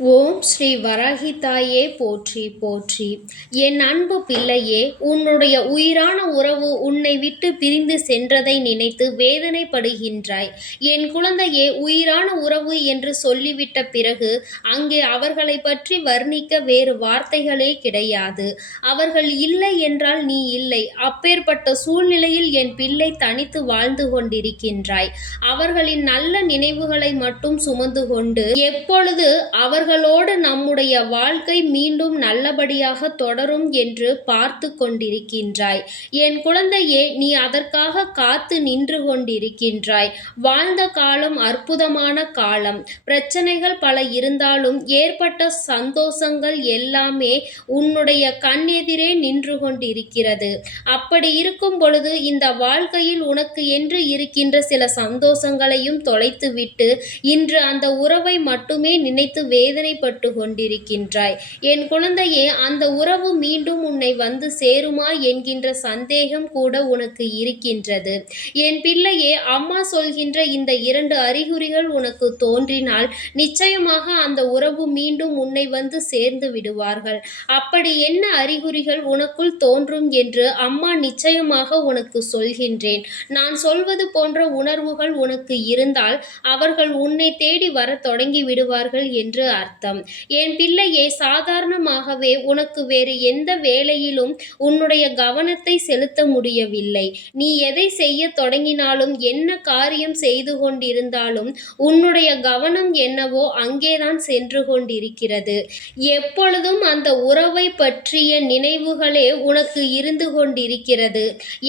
ஓம் ஸ்ரீ வராகி தாயே போற்றி போற்றி. என் அன்பு பிள்ளையே, உன்னுடைய உயிரான உறவு உன்னை விட்டு பிரிந்து சென்றதை நினைத்து வேதனைப்படுகின்றாய். என் குழந்தையே, உயிரான உறவு என்று சொல்லிவிட்ட பிறகு அங்கே அவர்களை பற்றி வர்ணிக்க வேறு வார்த்தைகளே கிடையாது. அவர்கள் இல்லை என்றால் நீ இல்லை. அப்பேற்பட்ட சூழ்நிலையில் என் பிள்ளை தனித்து வாழ்ந்து கொண்டிருக்கின்றாய். அவர்களின் நல்ல நினைவுகளை மட்டும் சுமந்து கொண்டு எப்பொழுது அவர்களோடு நம்முடைய வாழ்க்கை மீண்டும் நல்லபடியாக தொடரும் என்று பார்த்து கொண்டிருக்கின்றாய். என் குழந்தையே, நீ அதற்காக காத்து நின்று கொண்டிருக்கின்றாய். வாழ்ந்த காலம் அற்புதமான காலம். பிரச்சனைகள் பல இருந்தாலும் ஏற்பட்ட சந்தோஷங்கள் எல்லாமே உன்னுடைய கண்ணெதிரே நின்று கொண்டிருக்கிறது. அப்படி இருக்கும் பொழுது இந்த வாழ்க்கையில் உனக்கு என்று இருக்கின்ற சில சந்தோஷங்களையும் தொலைத்துவிட்டு இன்று அந்த உறவை மட்டுமே நினைத்து வேதனைப்பட்டு கொண்டிருக்கின்றாய். என் குழந்தையே, அந்த உறவு மீண்டும் உன்னை வந்து சேருமா என்கின்ற சந்தேகம் கூட உனக்கு இருக்கின்றது. என் பிள்ளையே, அம்மா சொல்கின்ற இந்த 2 அறிகுறிகள் உனக்கு தோன்றினால் நிச்சயமாக அந்த உறவு மீண்டும் உன்னை வந்து சேர்ந்து விடுவார்கள். அப்படி என்ன அறிகுறிகள் உனக்குள் தோன்றும் என்று அம்மா நிச்சயமாக உனக்கு சொல்கின்றேன். நான் சொல்வது போன்ற உணர்வுகள் உனக்கு இருந்தால் அவர்கள் உன்னை தேடி வர தொடங்கி விடுவார்கள் என்று அர்த்தம். என் பிள்ளையே, சாதாரணமாகவே உனக்கு வேறு எந்த வேலையிலும் உன்னுடைய கவனத்தை செலுத்த முடியவில்லை. நீ எதை செய்ய தொடங்கினாலும், என்ன காரியம் செய்து கொண்டிருந்தாலும் உன்னுடைய கவனம் என்னவோ அங்கேதான் சென்று கொண்டிருக்கிறது. எப்பொழுதும் அந்த உறவை பற்றிய நினைவுகளே உனக்கு இருந்து கொண்டிருக்கிறது.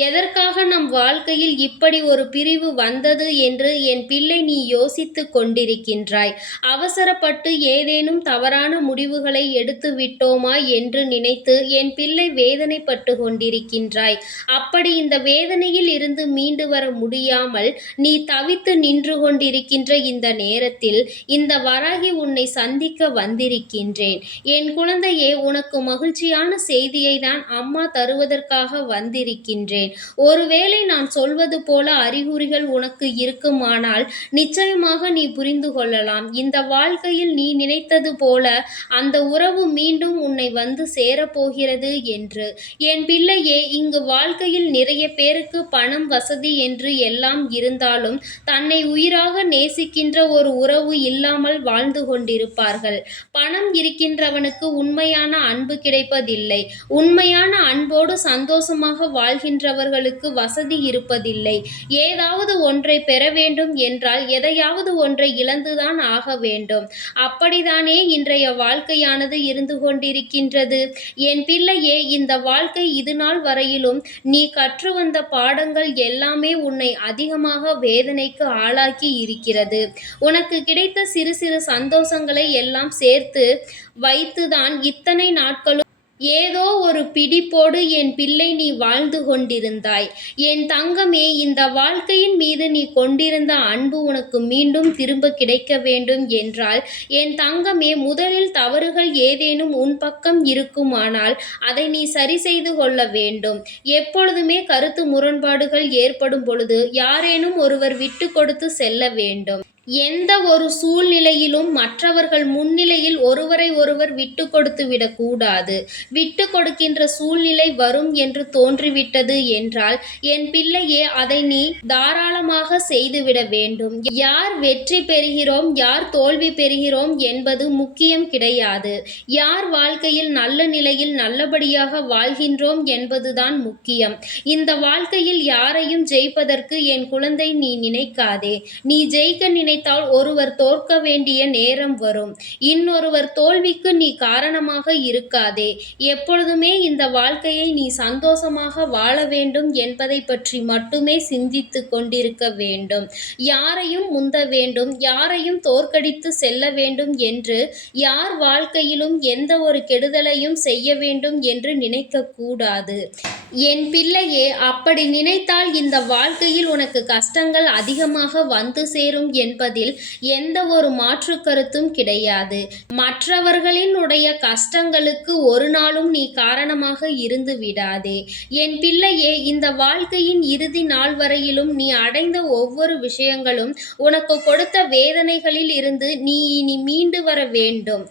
எதற்காக நம் வாழ்க்கையில் இப்படி ஒரு பிரிவு வந்தது என்று என் பிள்ளை நீ யோசித்துக் கொண்டிருக்கின்றாய். அவசரப்பட்டு ஏதேனும் தவறான முடிவுகளை எடுத்து விட்டோமா என்று நினைத்து என் பிள்ளை வேதனைப்பட்டு கொண்டிருக்கின்றாய். அப்படி இந்த வேதனையில் இருந்து மீண்டு வர முடியாமல் நீ தவித்து நின்று கொண்டிருக்கின்ற இந்த நேரத்தில் இந்த வராகி உன்னை சந்திக்க வந்திருக்கின்றேன். என் குழந்தையே, உனக்கு மகிழ்ச்சியான செய்தியை தான் அம்மா தருவதற்காக வந்திருக்கின்றேன். ஒருவேளை நான் சொல்வது போல அறிகுறிகள் உனக்கு இருக்குமானால் நிச்சயமாக நீ புரிந்து கொள்ளலாம். இந்த வாழ்க்கையில் நீ நினைத்தது போல அந்த உறவு மீண்டும் உன்னை வந்து சேரப்போகிறது என்று. என் பிள்ளையே, இங்கு வாழ்க்கையில் நிறைய பேருக்கு பணம், வசதி என்று எல்லாம் இருந்தாலும் தன்னை உயிராக நேசிக்கின்ற ஒரு உறவு இல்லாமல் வாழ்ந்து கொண்டிருப்பார்கள். பணம் இருக்கின்றவனுக்கு உண்மையான அன்பு கிடைப்பதில்லை. உண்மையான அன்போடு சந்தோஷமாக வாழ்கின்றவர்களுக்கு வசதி இருப்பதில்லை. ஏதாவது ஒன்றை பெற வேண்டும் என்றால் எதையாவது ஒன்றை இழந்துதான் ஆக வேண்டும். அப்படித்தானே இன்றைய வாழ்க்கையானது இருந்து கொண்டிருக்கின்றது. என் பிள்ளையே, இந்த வாழ்க்கை இதுநாள் வரையிலும் நீ கற்று வந்த பாடங்கள் எல்லாமே உன்னை அதிகமாக வேதனைக்கு ஆளாக்கி இருக்கிறது. உனக்கு கிடைத்த சிறு சிறு சந்தோஷங்களை எல்லாம் சேர்த்து வைத்துதான் இத்தனை நாட்களும் ஏதோ ஒரு பிடிப்போடு என் பிள்ளை நீ வாழ்ந்து கொண்டிருந்தாய். என் தங்கமே, இந்த வாழ்க்கையின் மீது நீ கொண்டிருந்த அன்பு உனக்கு மீண்டும் திரும்ப கிடைக்க வேண்டும் என்றால் என் தங்கமே, முதலில் தவறுகள் ஏதேனும் உன் பக்கம் இருக்குமானால் அதை நீ சரி செய்து கொள்ள வேண்டும். எப்பொழுதுமே கருத்து முரண்பாடுகள் ஏற்படும் பொழுது யாரேனும் ஒருவர் விட்டு கொடுத்து செல்ல வேண்டும். எந்த ஒரு சூழ்நிலையிலும் மற்றவர்கள் முன்னிலையில் ஒருவரை ஒருவர் விட்டு கொடுத்து விடக்கூடாது. விட்டு கொடுக்கின்ற சூழ்நிலை வரும் என்று தோன்றிவிட்டது என்றால் என் பிள்ளையே, அதை நீ தாராளமாக செய்துவிட வேண்டும். யார் வெற்றி பெறுகிறோம், யார் தோல்வி பெறுகிறோம் என்பது முக்கியம் கிடையாது. யார் வாழ்க்கையில் நல்ல நிலையில் நல்லபடியாக வாழ்கின்றோம் என்பதுதான் முக்கியம். இந்த வாழ்க்கையில் யாரையும் ஜெயிப்பதற்கு என் குழந்தை நீ நினைக்காதே. நீ ஜெயிக்க நினைத்தால் ஒருவர் தோற்க வேண்டிய நேரம் வரும். இன்னொருவர் தோல்விக்கு நீ காரணமாக இருக்காதே. எப்பொழுதுமே இந்த வாழ்க்கையை நீ சந்தோஷமாக வாழ வேண்டும் என்பதை பற்றி மட்டுமே சிந்தித்து கொண்டிருக்க வேண்டும். யாரையும் முந்த வேண்டும், யாரையும் தோற்கடித்து செல்ல வேண்டும் என்று யார் வாழ்க்கையிலும் எந்த ஒரு கெடுதலையும் செய்ய வேண்டும் என்று நினைக்க கூடாது. என் பிள்ளையே, அப்படி நினைத்தால் இந்த வாழ்க்கையில் உனக்கு கஷ்டங்கள் அதிகமாக வந்து சேரும் என்பதில் எந்த ஒரு மாற்று கருத்தும் கிடையாது. மற்றவர்களினுடைய கஷ்டங்களுக்கு ஒரு நாளும் நீ காரணமாக இருந்து விடாதே. என் பிள்ளையே, இந்த வாழ்க்கையின் இறுதி நாள் வரையிலும் நீ அடைந்த ஒவ்வொரு விஷயங்களும் உனக்கு கொடுத்த வேதனைகளில் இருந்து நீ இனி மீண்டு வர வேண்டும்.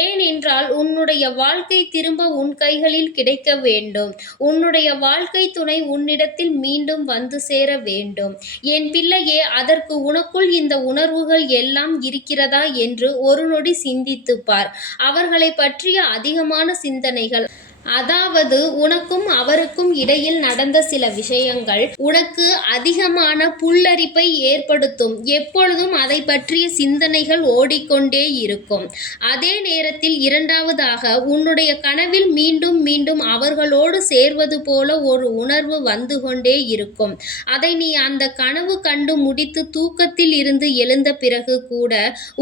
ஏனென்றால் உன்னுடைய வாழ்க்கை திரும்ப உன் கைகளில் கிடைக்க வேண்டும். உன்னுடைய வாழ்க்கை துணை உன்னிடத்தில் மீண்டும் வந்து சேர வேண்டும். என் பிள்ளையே, அதற்கு உனக்குள் இந்த உணர்வுகள் எல்லாம் இருக்கிறதா என்று ஒரு நொடி சிந்தித்துப் பார். அவர்களைப் பற்றிய அதிகமான சிந்தனைகள், அதாவது உனக்கும் அவருக்கும் இடையில் நடந்த சில விஷயங்கள் உனக்கு அதிகமான புல்லரிப்பை ஏற்படுத்தும். எப்பொழுதும் அதை பற்றிய சிந்தனைகள் ஓடிக்கொண்டே இருக்கும். அதே நேரத்தில் இரண்டாவதாக, உன்னுடைய கனவில் மீண்டும் மீண்டும் அவர்களோடு சேர்வது போல ஒரு உணர்வு வந்து கொண்டே இருக்கும். அதை நீ அந்த கனவு கண்டு முடித்து தூக்கத்தில் இருந்து எழுந்த பிறகு கூட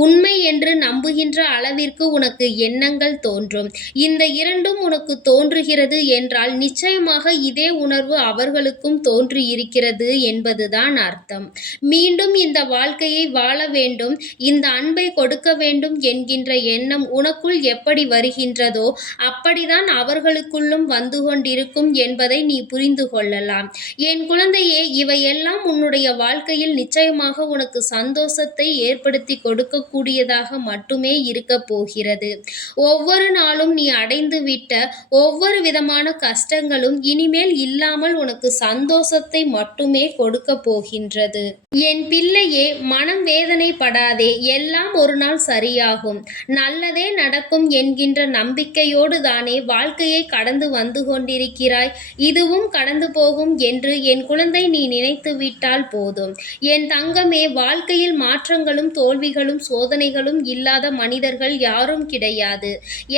உண்மை என்று நம்புகின்ற அளவிற்கு உனக்கு எண்ணங்கள் தோன்றும். இந்த இரண்டும் உனக்கு தோன்றுகிறது என்றால் நிச்சயமாக இதே உணர்வு அவர்களுக்கும் தோன்றியிருக்கிறது என்பதுதான் அர்த்தம். மீண்டும் இந்த வாழ்க்கையை வாழ வேண்டும், இந்த அன்பை கொடுக்க வேண்டும் என்கின்ற எண்ணம் உனக்குள் எப்படி வருகின்றதோ அப்படிதான் அவர்களுக்குள்ளும் வந்து கொண்டிருக்கும் என்பதை நீ புரிந்து கொள்ளலாம். என் குழந்தையே, இவையெல்லாம் உன்னுடைய வாழ்க்கையில் நிச்சயமாக உனக்கு சந்தோஷத்தை ஏற்படுத்தி கொடுக்கக்கூடியதாக மட்டுமே இருக்கப் போகிறது. ஒவ்வொரு நாளும் நீ அடைந்து விட்ட ஒவ்வொரு விதமான கஷ்டங்களும் இனிமேல் இல்லாமல் உனக்கு சந்தோஷத்தை மட்டுமே கொடுக்க போகின்றது. என் பிள்ளையே, மனம் வேதனைப்படாதே. எல்லாம் ஒரு நாள் சரியாகும், நல்லதே நடக்கும் என்கின்ற நம்பிக்கையோடு தானே வாழ்க்கையை கடந்து வந்து கொண்டிருக்கிறாய். இதுவும் கடந்து போகும் என்று என் குழந்தை நீ நினைத்து விட்டால் போதும். என் தங்கமே, வாழ்க்கையில் மாற்றங்களும் தோல்விகளும் சோதனைகளும் இல்லாத மனிதர்கள் யாரும் கிடையாது.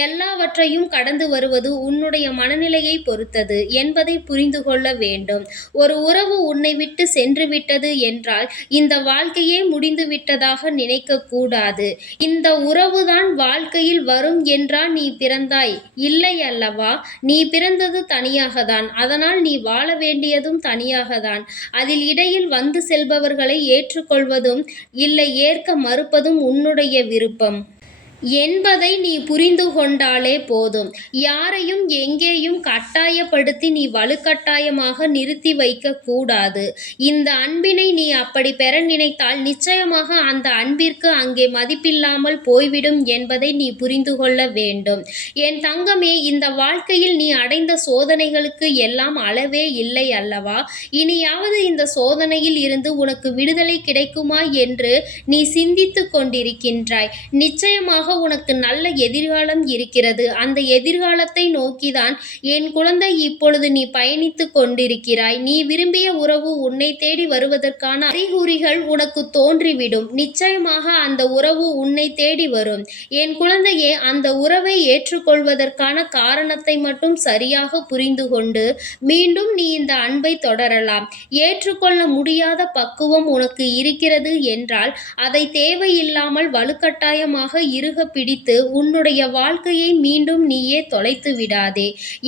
எல்லாவற்றையும் கடந்து வருவது உன்னுடைய மனநிலையை பொறுத்தது என்பதை புரிந்து கொள்ள வேண்டும். ஒரு உறவு உன்னை விட்டு சென்று விட்டது என்றால் இந்த வாழ்க்கையே முடிந்து விட்டதாக நினைக்க கூடாது. இந்த உறவுதான் வாழ்க்கையில் வரும் என்றா நீ பிறந்தாய்? இல்லை அல்லவா? நீ பிறந்தது தனியாகத்தான், அதனால் நீ வாழ வேண்டியதும் தனியாகத்தான். அதில் இடையில் வந்து செல்பவர்களை ஏற்றுக்கொள்வதும் இல்லை ஏற்க மறுப்பதும் உன்னுடைய விருப்பம் என்பதை நீ புரிந்து கொண்டாலே போதும். யாரையும் எங்கேயும் கட்டாயப்படுத்தி நீ வலுக்கட்டாயமாக நிறுத்தி வைக்க கூடாது. இந்த அன்பினை நீ அப்படி பெற நினைத்தால் நிச்சயமாக அந்த அன்பிற்கு அங்கே மதிப்பில்லாமல் போய்விடும் என்பதை நீ புரிந்து கொள்ள வேண்டும். என் தங்கமே, இந்த வாழ்க்கையில் நீ அடைந்த சோதனைகளுக்கு எல்லாம் அளவே இல்லை அல்லவா? இனியாவது இந்த சோதனையில் இருந்து உனக்கு விடுதலை கிடைக்குமா என்று நீ சிந்தித்து கொண்டிருக்கின்றாய். நிச்சயமாக உனக்கு நல்ல எதிர்காலம் இருக்கிறது. அந்த எதிர்காலத்தை நோக்கிதான் என் குழந்தை இப்பொழுது நீ பயணித்துக் கொண்டிருக்கிறாய். நீ விரும்பிய உறவு உன்னை தேடி வருவதற்கான அறிகுறிகள் உனக்கு தோன்றிவிடும். நிச்சயமாக அந்த உறவு உன்னை தேடி வரும். என் குழந்தையே, அந்த உறவை ஏற்றுக்கொள்வதற்கான காரணத்தை மட்டும் சரியாக புரிந்து கொண்டு மீண்டும் நீ இந்த அன்பை தொடரலாம். ஏற்றுக்கொள்ள முடியாத பக்குவம் உனக்கு இருக்கிறது என்றால் அதை தேவையில்லாமல் வலுக்கட்டாயமாக இறுக பிடித்து உன்னுடைய வாழ்க்கையை மீண்டும் நீயே தொலைத்து விடாதே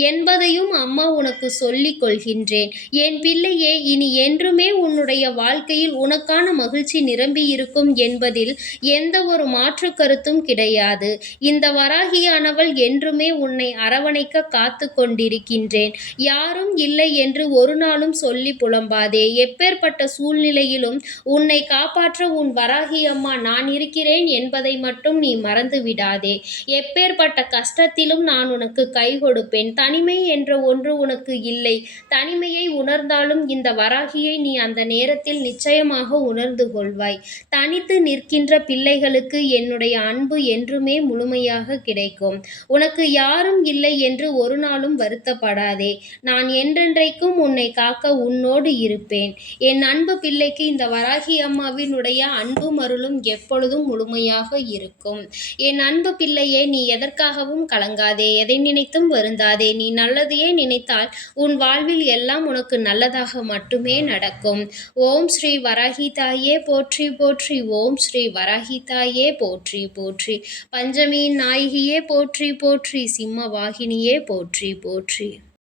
என்பதையும் அம்மா உனக்கு சொல்லிக் கொள்கின்றேன். என் பிள்ளையே, இனி என்றுமே உன்னுடைய வாழ்க்கையில் உனக்கான மகிழ்ச்சி நிரம்பி இருக்கும் என்பதில் எந்த ஒரு மாற்று கருத்தும் கிடையாது. இந்த வராகியானவள் என்றுமே உன்னை அரவணைக்க காத்து கொண்டிருக்கின்றேன். யாரும் இல்லை என்று ஒரு நாளும் சொல்லி புலம்பாதே. எப்பேற்பட்ட சூழ்நிலையிலும் உன்னை காப்பாற்ற உன் வராகி அம்மா நான் இருக்கிறேன் என்பதை மட்டும் நீ மறந்து விடாதே. எப்பேற்பட்ட கஷ்டத்திலும் நான் உனக்கு கை கொடுப்பேன். தனிமை என்ற ஒன்று உனக்கு இல்லை. தனிமையை உணர்ந்தாலும் இந்த வராகியை நீ அந்த நேரத்தில் நிச்சயமாக உணர்ந்து கொள்வாய். தனித்து நிற்கின்ற பிள்ளைகளுக்கு என்னுடைய அன்பு என்றுமே முழுமையாக கிடைக்கும். உனக்கு யாரும் இல்லை என்று ஒரு நாளும் வருத்தப்படாதே. நான் என்றென்றைக்கும் உன்னை காக்க உன்னோடு இருப்பேன். என் அன்பு பிள்ளைக்கு இந்த வராகி அம்மாவினுடைய அன்பும் அருளும் எப்பொழுதும் முழுமையாக இருக்கும். என் அன்பு பிள்ளையே, நீ எதற்காகவும் கலங்காதே, எதை நினைத்தும் வருந்தாதே. நீ நல்லதையே நினைத்தால் உன் வாழ்வில் எல்லாம் உனக்கு நல்லதாக மட்டுமே நடக்கும். ஓம் ஸ்ரீ வராகி தாயே போற்றி போற்றி. ஓம் ஸ்ரீ வராகி தாயே போற்றி போற்றி. பஞ்சமியின் நாயகியே போற்றி போற்றி. சிம்ம வாகினியே போற்றி போற்றி.